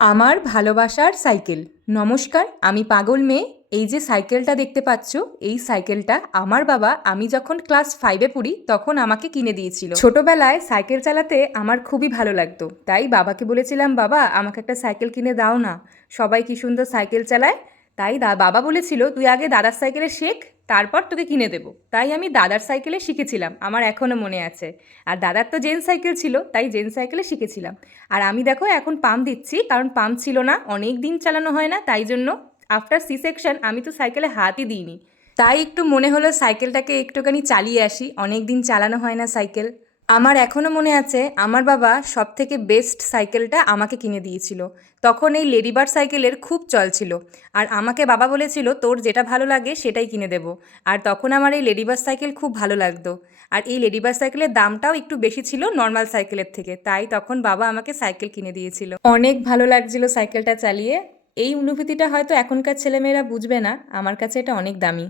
আমার ভালোবাসার সাইকেল। নমস্কার, আমি পাগল মেয়ে। এই যে সাইকেলটা দেখতে পাচ্ছ, এই সাইকেলটা আমার বাবা আমি যখন ক্লাস 5-এ পড়ি তখন আমাকে কিনে দিয়েছিল। ছোটবেলায় সাইকেল চালাতে আমার খুবই ভালো লাগতো, তাই বাবাকে বলেছিলাম, বাবা আমাকে একটা সাইকেল কিনে দাও না, সবাই কি সুন্দর সাইকেল চালায়। তাই বাবা বলেছিল, তুই আগে দাদার সাইকেলে শেখ, তারপর তোকে কিনে দেবো। তাই আমি দাদার সাইকেলে শিখেছিলাম, আমার এখনও মনে আছে। আর দাদার তো জেন্টস সাইকেল ছিল, তাই জেন্টস সাইকেলে শিখেছিলাম। আর আমি দেখো এখন পাম্প দিচ্ছি, কারণ পাম্প ছিল না, অনেক দিন চালানো হয় না, তাই জন্য আফটার সি সেকশন আমি তো সাইকেলে হাতই দিইনি। তাই একটু মনে হলো সাইকেলটাকে একটুখানি চালিয়ে আসি, অনেক দিন চালানো হয় না সাইকেল। আমার এখনও মনে আছে আমার বাবা সব থেকে বেস্ট সাইকেলটা আমাকে কিনে দিয়েছিল। তখন এই লেডিবার্ড সাইকেলের খুব চল ছিল। আর আমাকে বাবা বলেছিল, তোর যেটা ভালো লাগে সেটাই কিনে দেবো। আর তখন আমার এই লেডিবার্ড সাইকেল খুব ভালো লাগতো। আর এই লেডিবার্ড সাইকেলের দামটাও একটু বেশি ছিল নর্মাল সাইকেলের থেকে, তাই তখন বাবা আমাকে সাইকেল কিনে দিয়েছিল। অনেক ভালো লাগছিল সাইকেলটা চালিয়ে। এই অনুভূতিটা হয়তো এখনকার ছেলেমেয়েরা বুঝবে না, আমার কাছে এটা অনেক দামি।